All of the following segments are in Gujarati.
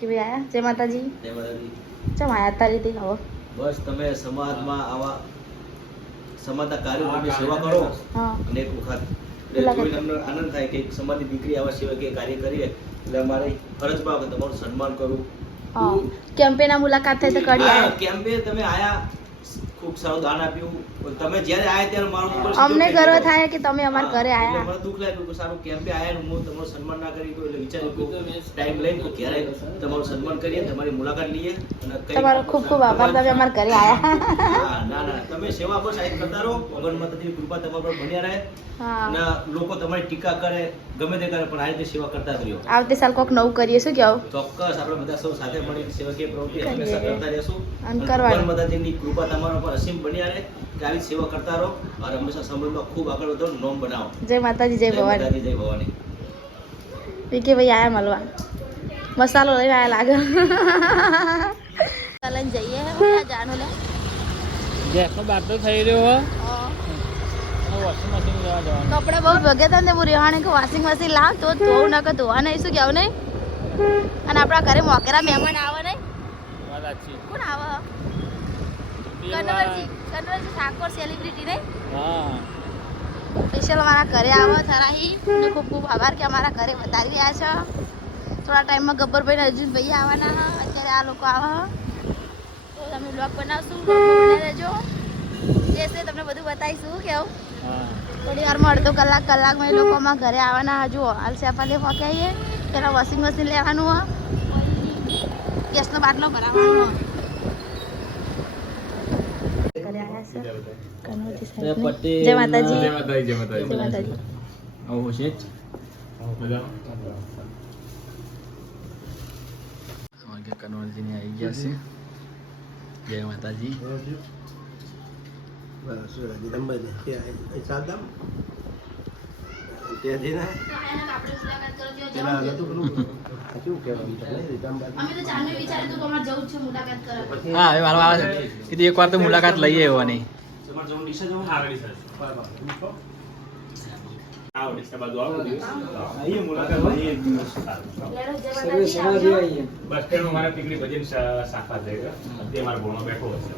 કેવી આયા? જય માતાજી. જય માતાજી. ચમ આયા તારી થી આવો? બસ તમે સમાજમાં આવા સમાજના કાર્યો તમે સેવા કરો હા. અને એક વખત જોઈને અમને આનંદ થાય કે એક સમાજની દીકરી આવા સેવાકીય કાર્ય કરીએ એટલે અમારી ફરજમાં કે તમારું સન્માન કરું. હા. કેમ્પેના મુલાકાત થઈ તો કરી હા, આયા. કેમ્પે તમે આયા, ખૂબ સારું દાન આપ્યું. તમે જ્યારે આયા ત્યારે મારું ઉપર અમને ગર્વ થાય કે તમે અમાર ઘરે એટલે આયા. મને દુઃખ લાગ્યું કે સારું કેમ્પે આયા ને હું તમારું સન્માન ના કરી એટલે વિચાર્યું કે ટાઈમ લઈને તો ક્યારે તમારું સન્માન કરીએ, તમારી મુલાકાત લઈએ અને કંઈક તમારો ખૂબ ખૂબ આભાર, તમે અમાર ઘરે આયા. હા, ના તમે સેવા બસ આ કરતા રહો. ભગવાન માતાજીની કૃપા તમારા પર બન્યા રહે હા. અને લોકો તમારી ટીકા કરે ગમે તે કરે પણ આ રીતે સેવા કરતા જ રહ્યો. આવતી સાલ કોક નવું કરીએ, શું કેવું? ચોક્કસ આપણે બધા સૌ સાથે મળીને સેવાકીય પ્રવૃત્તિ હંમેશા કરતા રહેશું. અને અને કરવાની. ભગવાન માતાજીની કૃપા તમારા પર અસીમ બન્યા રહે કે આવી સેવા કરતા રહો અને હંમેશા સમાજમાં ખૂબ આગળ વધો, નોમ બનાવો. જય માતાજી, જય ભવાની. માતાજી, જય ભવાની. વિકી ભાઈ આયા મળવા, મસાલો લઈને આયા લાગે. લઈને જઈએ હવે જાનું લે. ગેસનો બાટલો થઈ રહ્યો હા. હો વોશિંગ મશીન લેવા જવાનું. કપડે બહુ ભગે હતા ને હું રેહાણે કે વોશિંગ મશીન લાવ તો ધોવું ના કે ધોવા નહીં, શું કહેવું નહીં? અને આપણા ઘરે મોકેરા મહેમાન આવે નહીં? વાત સાચી. કોણ આવે? કનવરજી ઠાકોર સેલિબ્રિટી નહીં? હા. સ્પેશિયલ અમારા ઘરે આવે થરાહી ને ખૂબ ખૂબ આભાર કે અમારા ઘરે વધારી રહ્યા છે. થોડા ટાઈમમાં ગબ્બરભાઈ ને અર્જુનભાઈ આવવાના હા, અત્યારે આ લોકો આવે હા. તો તમે બ્લોગ બનાવશું, બ્લોગ રહેજો. જે છે તમને બધું બતાવીશું, કેવું? હા. થોડી વારમાં અડધો કલાકમાં એ લોકો અમારા ઘરે આવવાના હા. જુઓ હાલ સેપાલે ફોકે આવીએ, પેલા વોશિંગ મશીન લેવાનું હા, ગેસનો બાટલો ભરાવાનો હા. ઘરે આવ્યા છે કનોજી સાહેબ ને. જય માતાજી. જય માતાજી. જય માતાજી. આવો છે જ. અમારે કનવરજીને આવી ગયા છે. જય માતાજી. હા હવે મારો આવે છે કીધું એકવાર તો મુલાકાત લઈએ એવાની. તમારે જવું ડીસા જવું? હા, ડીસા. બસ સ્ટેન્ડ મારા પીકડી ભજન શાખા છે તે મારા ભોળમાં બેઠો હશે.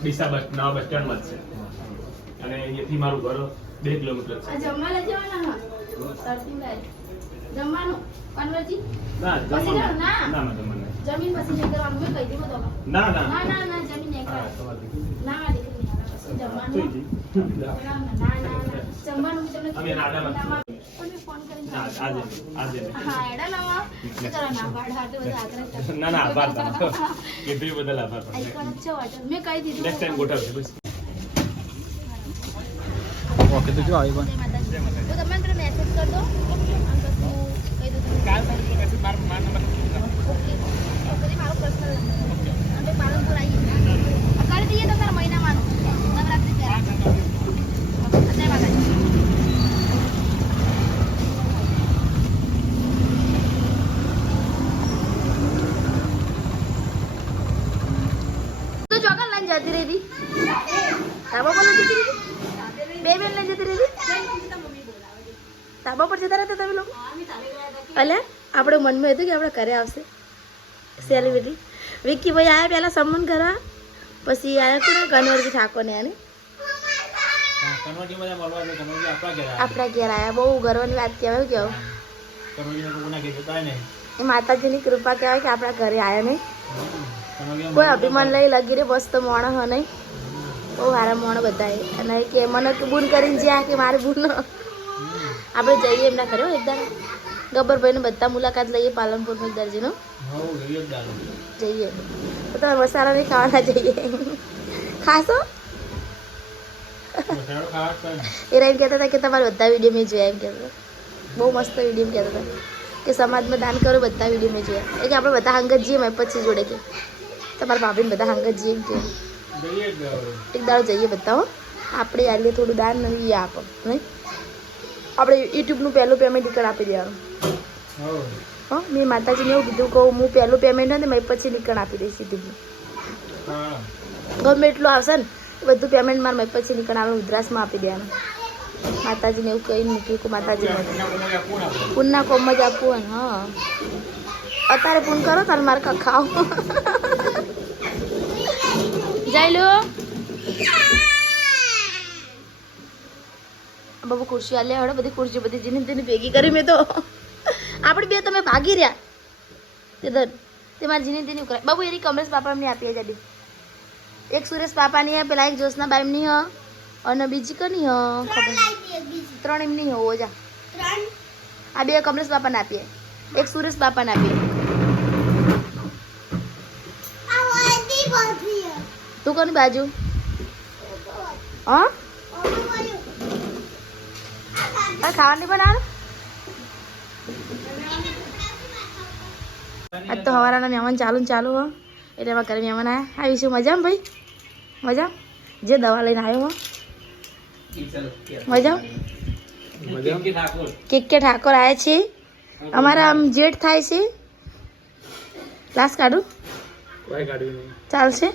ડીસા બસ નવા બસ સ્ટેન્ડમાં જ છે અને અહીંયાથી મારું ઘર 2 કિલોમીટર છે. જમવાનું કન્વરજી ના પછી જમવાનું ના. ના ના જમવાનું જમીન પછી નહીં કરવાનું મેં કહી દીધું તો ના ના ના ના ના જમીન નહીં હા, કરવાનું તમારી ના ના દીકરી પછી જમવાનું ના ના જમવાનું તમને અમે નાડામાં તમે ફોન કરીને ના આજે હા એડા નવા શું કરો ના પાડ હાટે બધા આગ્રહ કરે ના ના આભાર તમારો કીધું એ બદલ આભાર આઈકોન છે વાટર મેં કહી દીધું નેક્સ્ટ ટાઈમ ગોઠવશે બસ. ઓકે તો જો આવી પણ જય માતાજી. તો તમે મને મેસેજ કર દો અને પછી કહી દો તમે કાલ તારીખે પછી મારો નંબર ઓકે પછી મારો પર્સનલ નંબર અને પાલનપુર આવી કરી દઈએ તો તારા મહિનામાં નવરાત્રી પહેલા જય માતાજી. તું ચોકન લઈને જતી રહી હતી ધાબા પર જતી રહી હતી? બે બેન લઈને જતી રહી હતી? ધાબા પર જતા રહેતા તમે લોકો? અલે આપણે મનમાં હતું કે આપણે ઘરે આવશે સેલિબ્રિટી. વિક્કીભાઈ આવ્યા પહેલા સન્માન કરવા, પછી આવ્યા કોને કનવરજી ઠાકોરને આને કનવરજી મને મળવા છે. કનવરજી આપણા ઘરે આપણા ઘેર આવ્યા. બહુ ગર્વની વાત કહેવાય. કેવું કનવરજી કોના ઘરે જતા નહીં. એ માતાજીની કૃપા કહેવાય કે આપણા ઘરે આવ્યા નહીં. કનવરજી કોઈ અભિમાન લઈ લગી રે બસ તો મોણ હ નહીં. બહુ સારા મોણ બધા અને કે મને કે બૂન કરીને જ્યાં કે મારે બૂન આપણે જઈએ એમના ઘરે એકદમ ગબ્બરભાઈને બધા મુલાકાત લઈએ પાલનપુર દરજીનો હો ગયો દાડો. જઈએ તો તમે મસાલા નહીં ખાવાના જઈએ ખાશો? મસાલો ખાવા કઈ એ એમ કહેતા હતા કે તમારા બધા વિડીયો મેં જોયા એમ કહેતા હતા. બહુ મસ્ત વિડીયો કહેતા હતા કે સમાજમાં દાન કરો. બધા વિડીયો મેં જોયા એ કે આપણે બધા હંગત જઈએ મેં પછી જોડે કે તમારા ભાભીને બધા હંગત જઈએ એમ કે જઈએ જ હવે. એક દાડો જઈએ બધા હો. આપણે યાર થોડું દાન નહીં એ આપો નહીં. આપણે યુટ્યુબનું પહેલું પેમેન્ટ નીકળ આપી દેવાનું. હો હા મેં માતાજીને એવું કીધું કહું હું પહેલું પેમેન્ટ હોય ને મેં પછી નીકળ આપી દઈશ યુટ્યુબનું. હા ગમે એટલું આવશે ને એ બધું પેમેન્ટ મારે મેં પછી નીકળ આવે ઉધરાસમાં આપી દેવાનું. માતાજીને એવું કહીને મૂક્યું કે માતાજી પૂનના કોમમાં જ આપવું હોય ને હા અત્યારે પૂન કરો તારે મારે ખાવ જઈ લો બાબુ ખુરશી આલે હડો બધી ખુરશી બધી જીની તેની ભેગી કરી મેં તો આપણે બે તમે ભાગી રહ્યા તે દર તે મારી જીની તેની કરાય બાબુ એની કમલેશ બાપા એમની આપીએ જાડી એક સુરેશ બાપાની હે પેલા એક જોશના બાઈમની હ અને બીજી કની હ ખબર 3 એમની હો જા 3 આ બે કમલેશ બાપાને આપીએ એક સુરેશ બાપાને આપીએ તું કોની બાજુ હા ખાવાની બનાવ આજ તો હવારાના મહેમાન ચાલુ ને ચાલુ હો એટલે એમાં ઘરે મહેમાન આવ્યા આવીશું મજામાં ભાઈ મજા જે દવા લઈને આવ્યો હો મજા કેક કે ઠાકોર આવ્યા છે અમારા આમ જેઠ થાય છે ક્લાસ કાઢું ચાલશે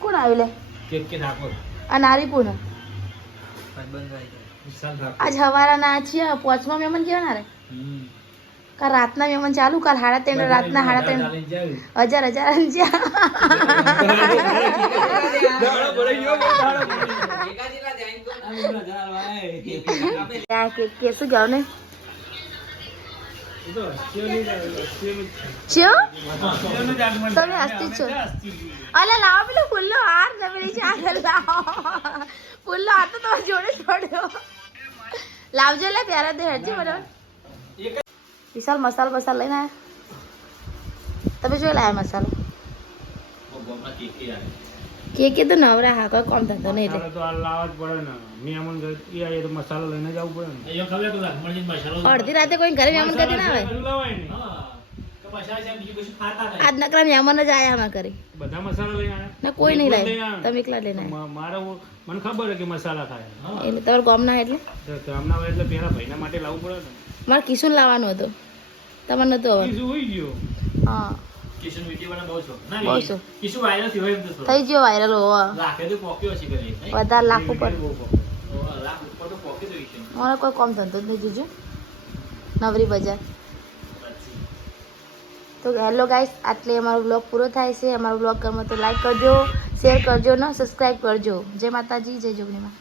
કોણ આવ્યું લે આ નારી પૂનમ આજ હવારાના છીએ પોચમાં મહેમાન કેવા રે કાલ રાતના મહેમાન ચાલુ કાલ 3:30 રાતના 3:30 હજાર કે શું જાવ ને તમે હસ્તી છો અલે લાવો પેલો ફૂલ્લો હાર નમેલી છે આગળ લાવો ફૂલ્લો હાર તો તમારા જોડે જ પડ્યો લાવજો લે પ્યારા દે હેડજો બરાબર વિશાલ મસાલો બસાલ લઈને આવ્યા તમે જોઈ લાયા મસાલો કે તો નવરા હા કોઈ કોમ ધંધો નહીં એટલે મસાલો લઈને જવું પડે અડધી રાતે કોઈ ઘરે મહેમાન કરી ના આવે આજ નકરા મહેમાન જ આયા અમારા ઘરે બધા મસાલા લઈને આવ્યા ના કોઈ નહીં લાય તમે એકલા લઈને આવ્યા મારે મને ખબર છે કે મસાલા ખાય એટલે તમારે ગામ ના એટલે ગામના હોય એટલે પેલા ભાઈના માટે લાવવું પડે ને મારે કિશુન લાવવાનું હતું તમારે નતું હવે બીજું હોઈ ગયો હા કિશન વિડિયો બના બહુ છો બહુ છો કિશન વાયરલ થયો એમ તો થઈ ગયો વાયરલ હોવો લાખે તો પોક્યો છે કરી વધારે લાખ ઉપર લાખ ઉપર તો પોકે તો વિશે મારે કોઈ કોમ ધંધો જ નહીં જોજો નવરી બજાર તો હેલો ગાઈસ આટલે અમારો બ્લોગ પૂરો થાય છે અમારો બ્લોગ ગમે તો લાઈક કરજો શેર કરજો ને સબસ્ક્રાઈબ કરજો જય માતાજી જય જોગણીમાં